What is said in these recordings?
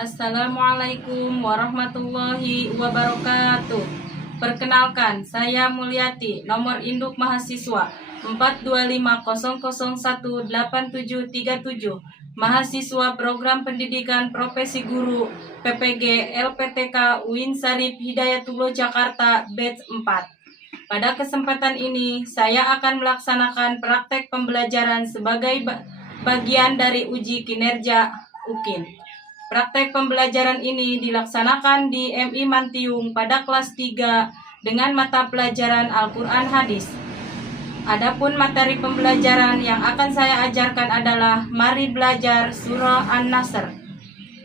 Assalamualaikum warahmatullahi wabarakatuh. Perkenalkan, saya Mulyati, nomor induk mahasiswa 42500018737, mahasiswa program pendidikan profesi guru PPG LPTK UIN Syarif Hidayatullah Jakarta batch 4. Pada kesempatan ini, saya akan melaksanakan praktek pembelajaran sebagai bagian dari uji kinerja UKIN. Praktek pembelajaran ini dilaksanakan di MI Mantiung pada kelas 3 dengan mata pelajaran Al-Quran Hadis. Adapun materi pembelajaran yang akan saya ajarkan adalah mari belajar surah An-Nasr.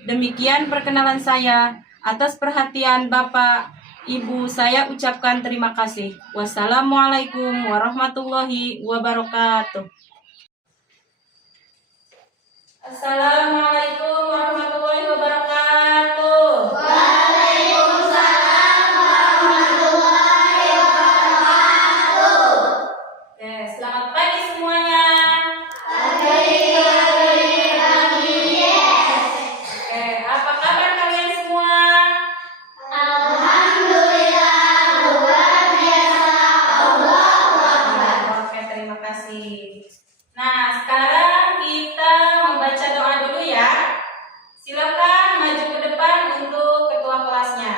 Demikian perkenalan saya. Atas perhatian Bapak, Ibu, saya ucapkan terima kasih. Wassalamualaikum warahmatullahi wabarakatuh. Assalamualaikum warahmatullahi wabarakatuh. Waalaikumsalam warahmatullahi wabarakatuh. Oke, selamat pagi semuanya. Pagi. Oke, apa kabar kalian semua? Alhamdulillah luar biasa. Allahu Akbar. Oke, terima kasih. Nah, sekarang kita membaca doa dulu ya. Silakan maju ke depan untuk ketua kelasnya.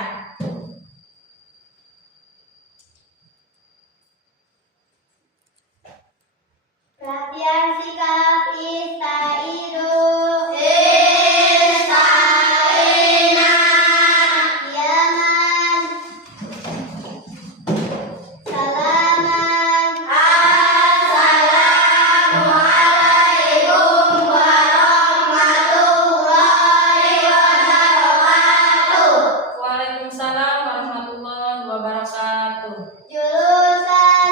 Latihan sikap istaidu. Yaman. Salaman. Assalamualaikum warahmatullahi wabarakatuh. Waalaikumsalam warahmatullahi wabarakatuh. Jurusan.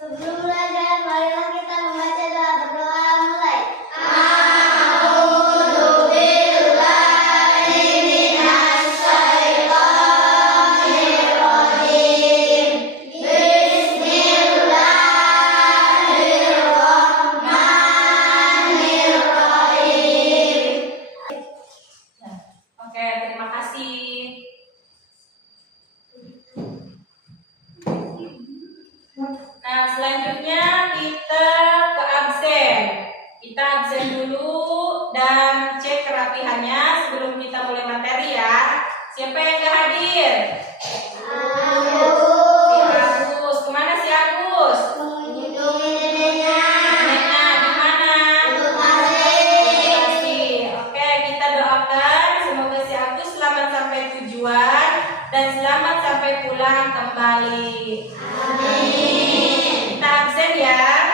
Sebelum belajar, marilah kita membaca doa. Berdoa mulai. A'udzu billahi minasyaitonir rajim. Bismillahirrahmanirrahim. Oke, terima kasih. Nah, selanjutnya kita ke absen. Kita absen dulu dan cek kerapihannya sebelum kita mulai materi ya. Siapa yang gak hadir? Si Agus. Kemana si Agus? Neneknya di mana? Bekasi. Oke, kita doakan semoga si Agus selamat sampai tujuan dan selamat sampai pulang kembali. Kita absen ya.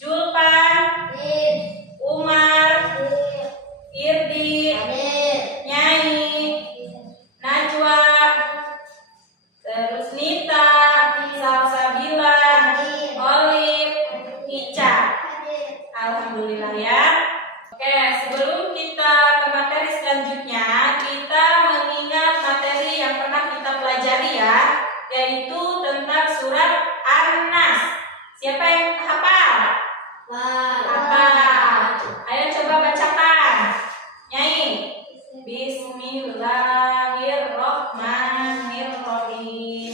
Julpan, Umar, Irdi, Nyai, Najwa, terus Nita, Salsabila, Olive, Ica. Alhamdulillah ya. Oke, sebelum kita ke materi selanjutnya, kita mengingat materi yang pernah kita pelajari ya, yaitu tentang surat An-Nas. Siapa yang hafal? Hafal. Ayo coba bacakan. Nyai. Bismillahirrahmanirrahim.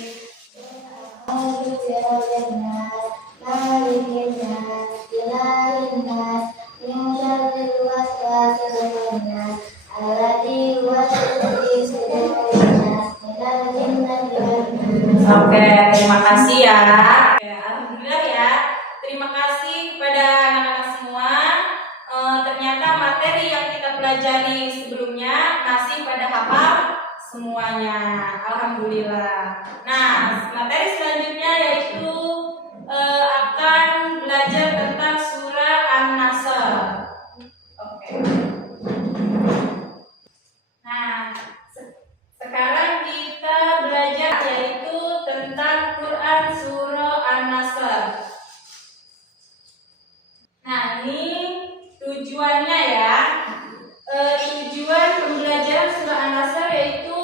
Oke, terima kasih ya. Oke, alhamdulillah ya. Terima kasih kepada anak-anak semua. Ternyata materi yang kita pelajari sebelumnya masih pada hafal semuanya. Alhamdulillah. Nah, materi selanjutnya yaitu akan belajar tentang surah An-Nasr. Oke. Nah, sekarang kita belajar yaitu tentang Quran surah An-Nasr. Nah, ini tujuannya ya. Tujuan pembelajaran surah An-Nasr yaitu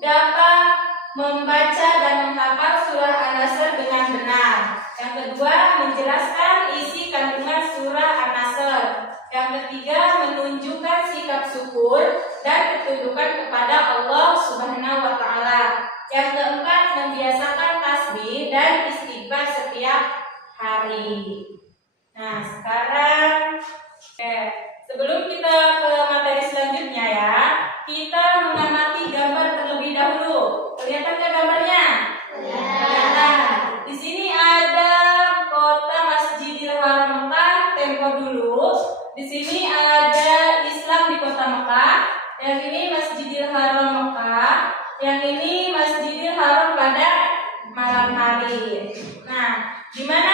dapat membaca dan menghafal surah An-Nasr dengan benar. Yang kedua, menjelaskan isi kandungan surah An-Nasr. Yang ketiga, menunjukkan sikap syukur. bersyukur dan ketundukan kepada Allah Subhanahu wa taala. Yang keempat, membiasakan tasbih dan istighfar setiap hari. Nah, sekarang sebelum kita ke materi selanjutnya ya, kita mengamati gambar terlebih dahulu. Kelihatan nggak gambarnya? Kelihatan. Di sini ada kota Masjidil Haram Mekah tempo dulu. Di sini ada Islam di kota Mekah. Yang ini Masjidil Haram Mekah. Yang ini Masjidil Haram pada malam hari. Nah, di mana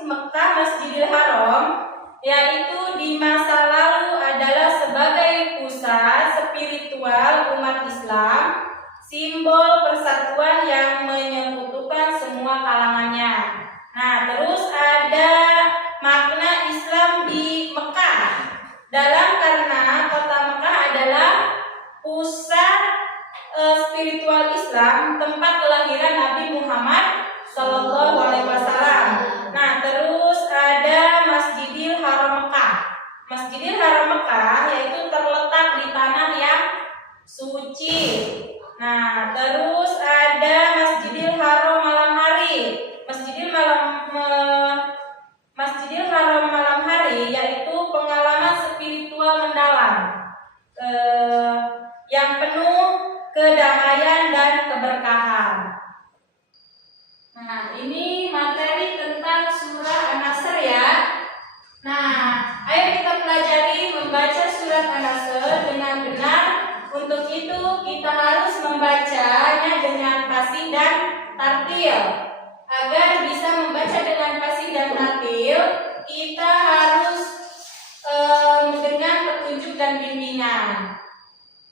Mekah Masjidil Haram, yaitu di masa lalu adalah sebagai pusat spiritual umat Islam, simbol persatuan yang menyekutukan semua kalangannya. Nah, terus ada makna Islam di Mekah. Karena kota Mekah adalah pusat spiritual Islam, tempat kelahiran Nabi Muhammad Sallallahu Alaihi Wasallam. Nah, terus ada Masjidil Haram Mekah. Masjidil Haram Mekah yaitu terletak di tanah yang suci. Nah, terus ada Masjidil Haram malam hari. Masjidil Haram malam hari yaitu pengalaman spiritual mendalam yang penuh kedamaian dan keberkahan. Nah, ini materi tentang surah An-Nasr ya. Nah, ayo kita pelajari membaca surat An-Nasr dengan benar. Untuk itu kita harus membacanya dengan fasih dan tartil. Agar bisa membaca dengan fasih dan tartil, kita harus dengan petunjuk dan bimbingan.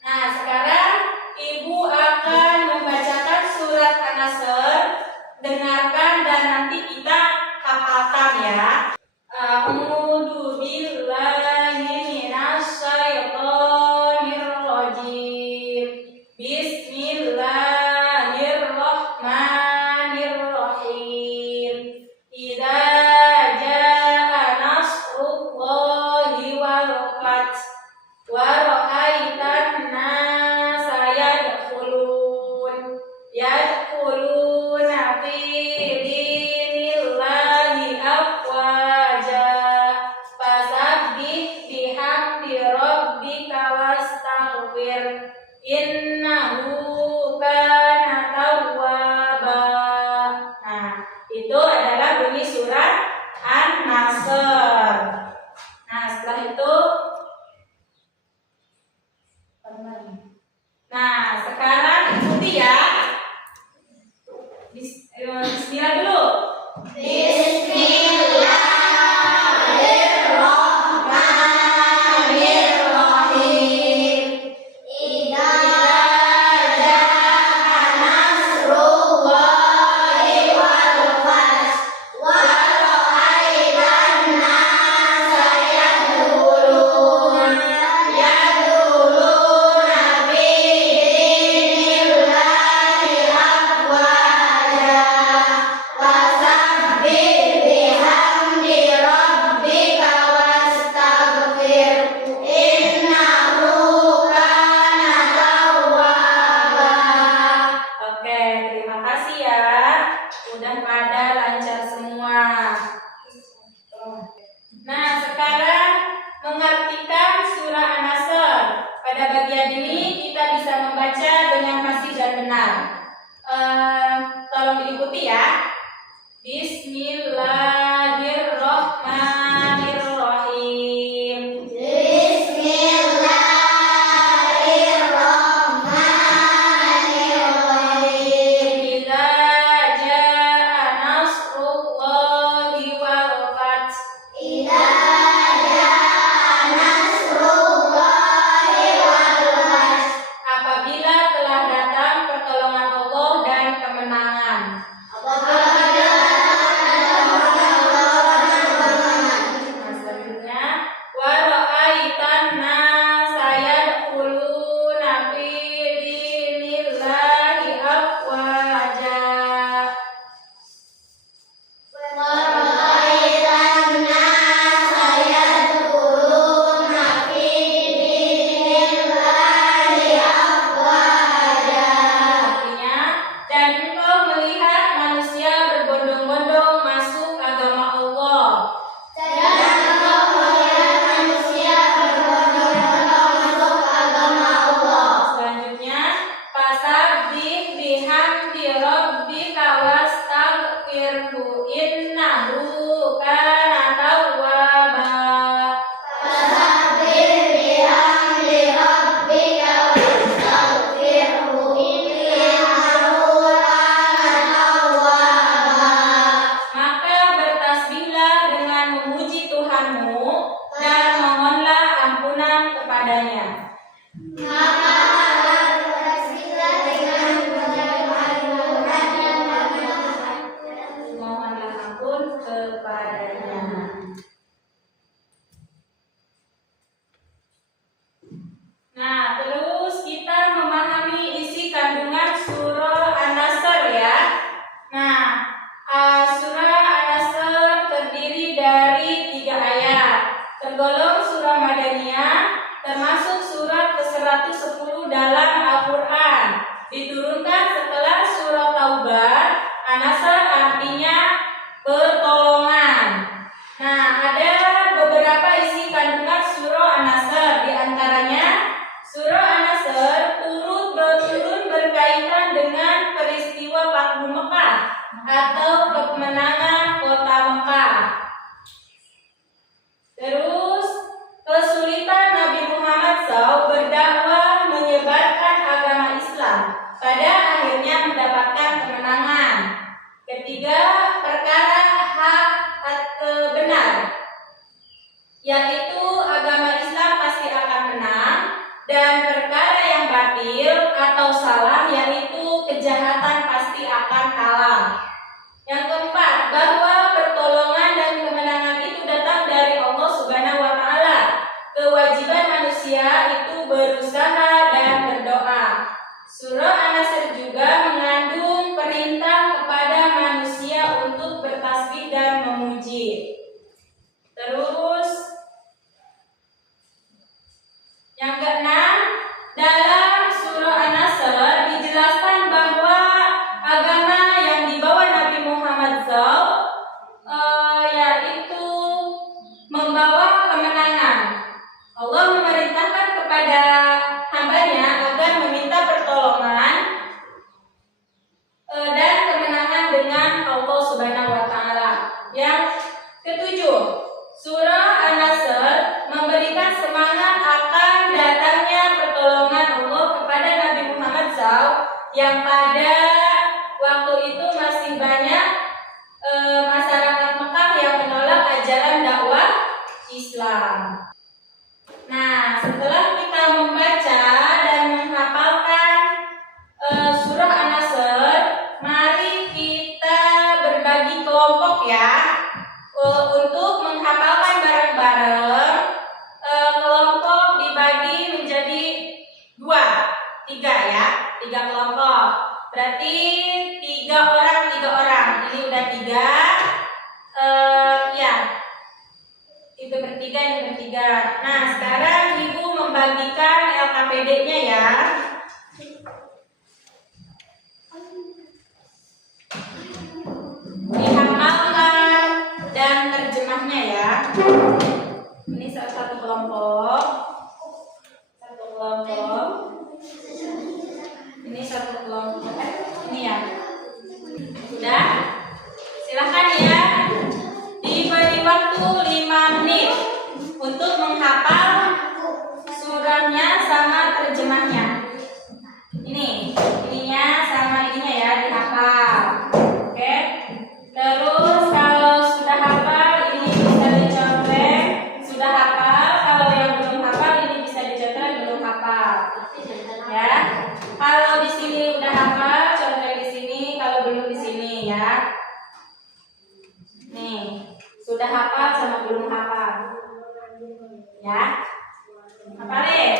Nah, sekarang Ibu akan membacakan surat An-Nasr. Dengarkan dan nanti kita hafalkan ya. A'udzu billahi minasy syaithanir rajim. Bismillahirrahmanirrahim. Idza jaa nasrullahi wal fath wa ra'aitan nas tergolong surah Madaniyah, termasuk surat ke-110 dalam Al-Quran. Diturunkan setelah surah Taubah. An-Nasr artinya pertolongan. Nah, ada beberapa isi kandungan surah An-Nasr. Di antaranya, surah An-Nasr turun berkaitan dengan peristiwa Fathu Mekah atau kemenangan kota Mekah. Terus, kesulitan Nabi Muhammad SAW berdakwah menyebarkan agama Islam, pada akhirnya mendapatkan kemenangan. Ketiga, perkara hak atau benar, yaitu agama Islam pasti akan menang, dan perkara yang batil atau salah, yaitu kejahatan pasti akan kalah. Yang keempat, bahwa pertolongan dan kemenangan itu datang dari Allah Subhanahu wa Ta'ala. Kewajiban manusia itu berusaha dan berdoa. Surah An-Nasr juga mengandung perintah kepada manusia untuk bertasbih dan memuji. Terus, yang keenam, dalam surah An-Nasr dijelaskan bahwa agama yang dibawa Nabi Muhammad SAW yaitu membawa kemenangan. Allah memerintahkan kepada hambanya agar meminta pertolongan dan kemenangan dengan Allah Subhanahu wa Ta'ala. Yang ketujuh, surah An-Nasr memberikan semangat akan datangnya pertolongan Allah kepada Nabi Muhammad SAW, yang pada waktu itu masih banyak masyarakat Mekah yang menolak ajaran dakwah Islam. Nah, setelah kita membaca dan menghafalkan surah An-Nasr, mari kita berbagi kelompok ya, untuk menghafalkan bareng-bareng. Kelompok dibagi menjadi tiga kelompok. Berarti 3 orang. Ini udah 3. Ya, itu bertiga, ini bertiga. Nah, sekarang Ibu membagikan LKPD-nya ya. Dihafalkan dan terjemahnya ya. Ini satu kelompok. Ini satu kelompok. Ini ya. Sudah? Silahkan ya. Diberi waktu 5 menit untuk menghafal surahnya sama terjemahnya. Ininya sama ininya ya, dihafal. Oke. Terus kalau sudah hafal ini bisa dicontreng, sudah hafal. Kalau yang belum hafal ini bisa dicontreng, belum hafal. Ya. Kalau di sini udah hafal, contreng di sini. Kalau belum di sini ya. Nih, sudah hafal sama belum hafal. Ya. Hafalin.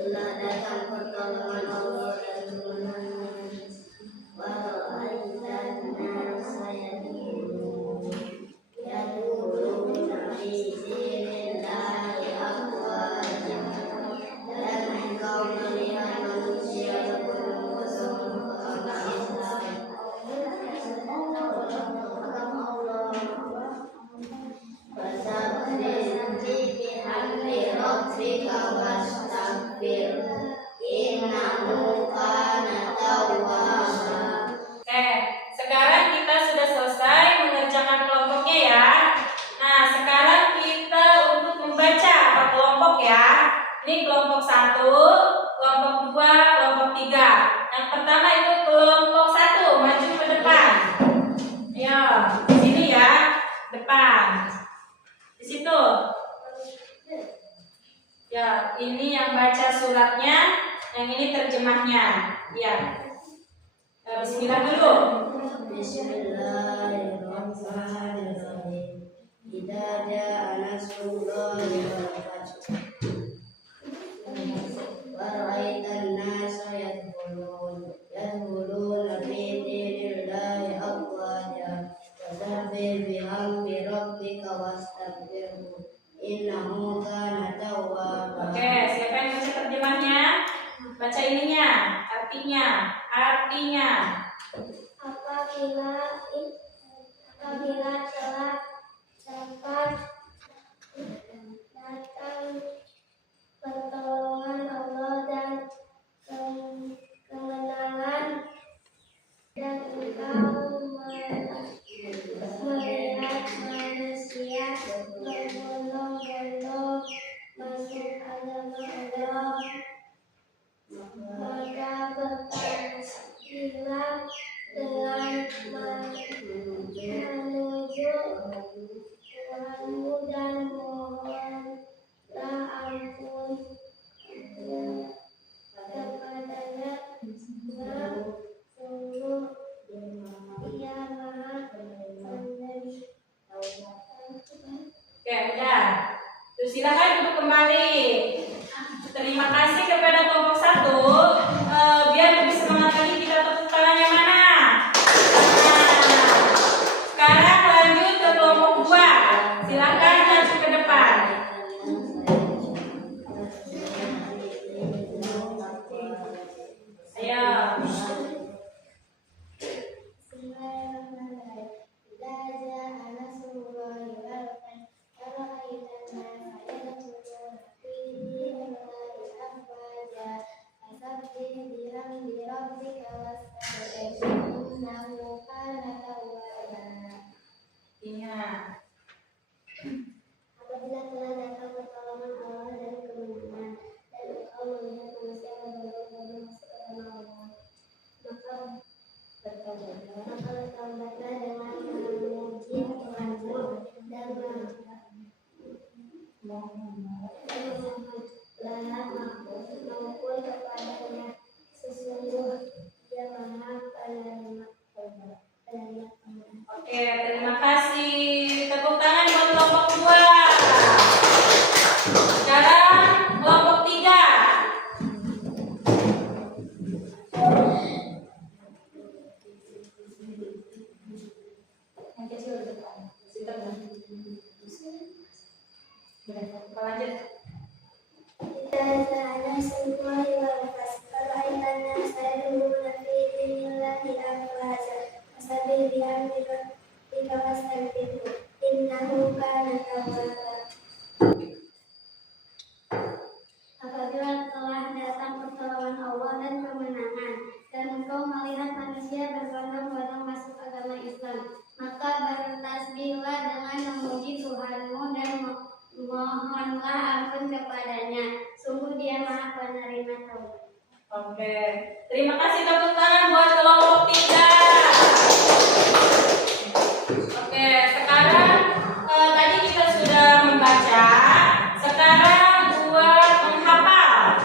Telah datang pertolongan Allah dan kemenangan. Waraitan nasaya dulu. Ya dulu nabi zinillahi afwaja. Dan engkau melihat manusia berbondong-bondong ke agama Islam. Agama Allah. Fasabbih bihamdi rabbika wastaghfir. Innahu kana tawwaba. Sekarang kita sudah selesai mengerjakan kelompoknya ya. Nah, sekarang kita untuk membaca per kelompok ya. Ini kelompok 1, kelompok 2, kelompok 3. Yang pertama itu kelompok 1, maju ke depan. Ayo, di sini ya, depan. Di situ. Ya, ini yang baca suratnya, yang ini terjemahnya. Ya. Bismillah dulu. Bismillahirrahmanirrahim. Idza jaa nasrullahi wal fath. Wa ra'aitan nasa yadkhuluna fi dinillahi afwaja. Fasabbih bihamdi wastaghfirhu innahu kana tawwaba. Oke, siapa yang baca terjemahnya? Baca ininya, artinya. Apabila telah dapat datang pertolongan Allah dan kemenangan, dan engkau melihat manusia berbondong-bondong masuk agama Allah, maka berpaling dengan menuju Tuhanmu dan mohonlah ampun kepadanya, sungguh Ia Maha Penerima. Oke, udah. Terus silakan duduk kembali. Terima kasih kepada kelompok 1. Biar lebih semangat lagi kita tepuk tangan yang mana? Nah, sekarang lanjut ke kelompok 2. Silakan maju ke depan. Ayo. Ingat. Apabila telah datang pertolongan Allah dan kemenangan, dan engkau melihat manusia berbondong-bondong masuk agama Allah, maka bertaubatlah dengan memuji Tuhanmu dan memohonlah ampun kepadanya, sesungguh Dia Maha Penerima taubat. Oke, terima kasih. Tepuk tangan buat kelompok 2. Sekarang kelompok 3. Yang kecil di depan. Situ kan. Udah, lanjut. Apabila telah datang pertolongan Allah dan kemenangan, dan engkau melihat manusia berbondong-bondong masuk agama Islam, maka bertasbihlah dengan memuji Tuhanmu dan mohonlah ampun kepadanya. Sungguh Dia Maha Penerima taubat. Oke, terima kasih, tepuk tangan buat kelompok 3. Oke, sekarang tadi kita sudah membaca. Sekarang buat menghafal.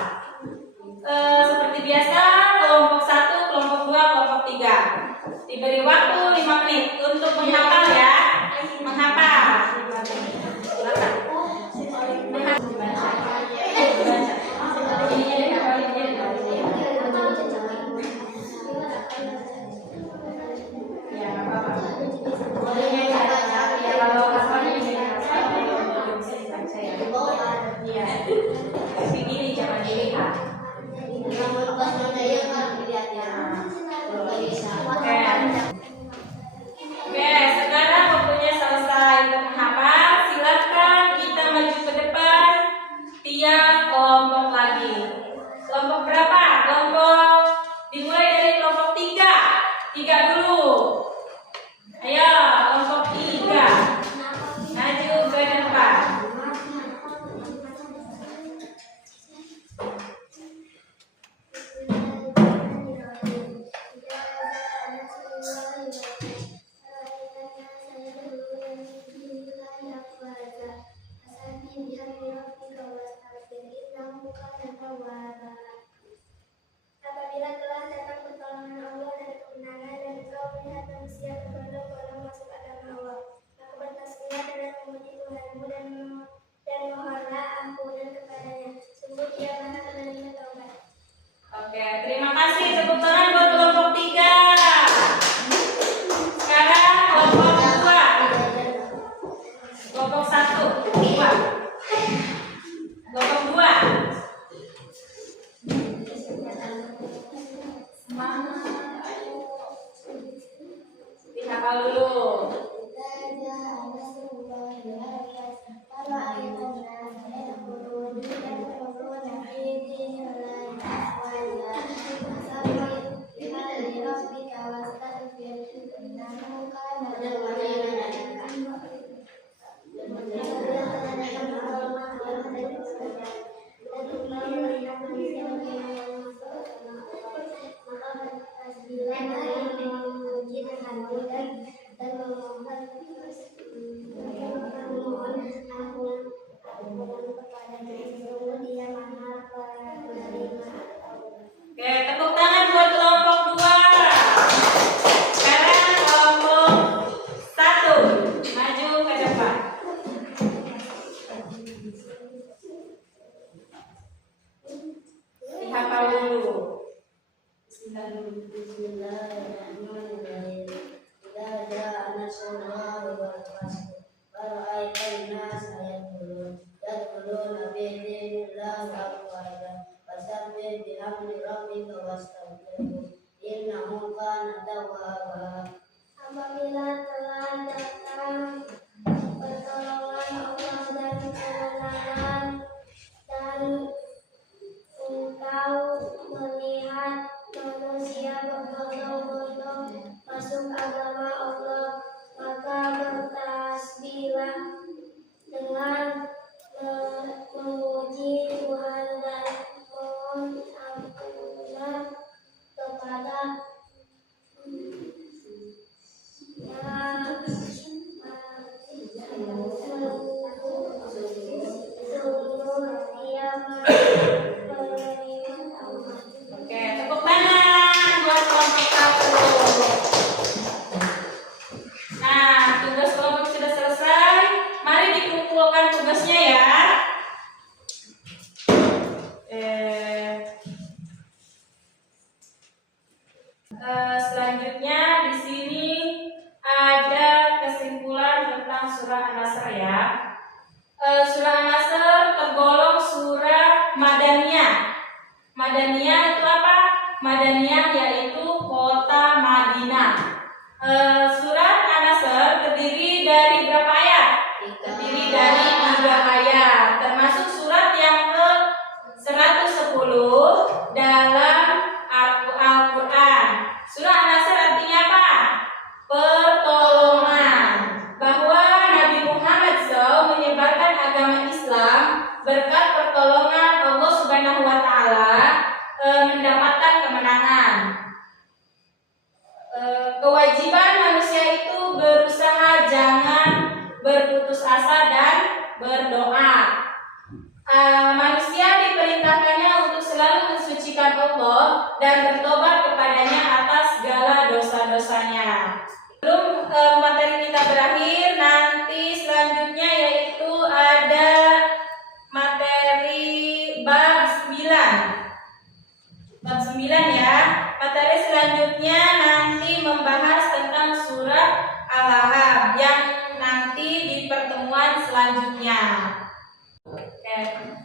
Seperti biasa, kelompok 1, kelompok 2, kelompok 3. Diberi waktu 5 menit untuk menghafal ya. Menghafal. Silakan. Ya, nggak apa-apa. Ya, kalau hafalnya bisa bisa dibaca ya. Iya. Tapi gini, jangan dilihat. Oke, sekarang waktunya selesai untuk menghafal. Silakan kita maju ke depan. Tiap kelompok lagi. Kelompok berapa? Kelompok dimulai dari kelompok 3. 3 dulu. Ayo, kelompok 3. Maju ke depan. Apabila telah datang pertolongan Allah dan kemenangan, dan engkau melihat manusia berbondong-bondong masuk agama Allah, maka bertasbihlah dengan memuji Tuhanmu dan mohonlah ampunan kepadanya. Sungguh Dia Maha Penerima taubat. Oke, terima kasih. Tepuk tangan buat kelompok 3. Sekarang kelompok 2. Kelompok Oke, tepuk tangan buat kelompok 2. Sekarang kelompok 1. Maju ke depan. Dihafal dulu. Bismillah dulu. Bismillahirrahmanirrahim. Idza jaa nasrullahi wal fath wa ra'aitan nasa yadkhuluna fi dinillahi afwaja fasabbih bihamdi rabbika wastaghfirhu innahu kana tawwaba. Apabila telah datang pertolongan Allah dan kemenangan dan engkau melihat manusia berbondong-bondong masuk agama Allah, maka bertasbihlah dengan memuji Tuhan dan mohon ampunan kepada Oke, tepuk tangan buat kelompok 1. Nah, tugas kelompok sudah selesai. Mari dikumpulkan tugasnya ya. Selanjutnya di sini ada kesimpulan tentang surah An-Nasr ya. Surah An-Nasr tergolong surah Madaniyah. Madaniyah itu apa? Madaniyah yaitu kota Madinah. Surat An-Nasr terdiri dari berapa ayat? Terdiri dari 3 ayat, termasuk surat yang ke 110 dalam Al-Quran. Surah An-Nasr artinya apa? Pertolongan. Bahwa Nabi Muhammad SAW menyebarkan agama Islam berkat pertolongan Allah Subhanahu wa Ta'ala, mendapatkan kemenangan. Kewajiban manusia itu berusaha jangan berputus asa dan berdoa. Manusia diperintahkannya untuk selalu mensucikan Allah dan bertobat kepadanya atas segala dosa-dosanya. Sebelum materi kita berakhir, nanti selanjutnya yaitu ada materi bab 9. Bab 9 ya. Materi selanjutnya nanti membahas tentang surat Al-Ahzab yang nanti di pertemuan selanjutnya. Oke,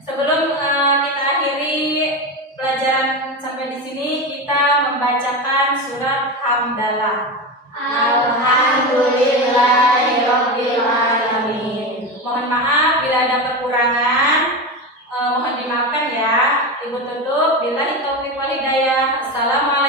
sebelum kita akhiri pelajaran sampai di sini, kita membacakan surat Hamdalah. Alhamdulillahirabbil alamin. Mohon maaf bila ada kekurangan, mohon dimaafkan ya. Ibu tutup. Billahi taufiq wal hidayah. Assalamualaikum.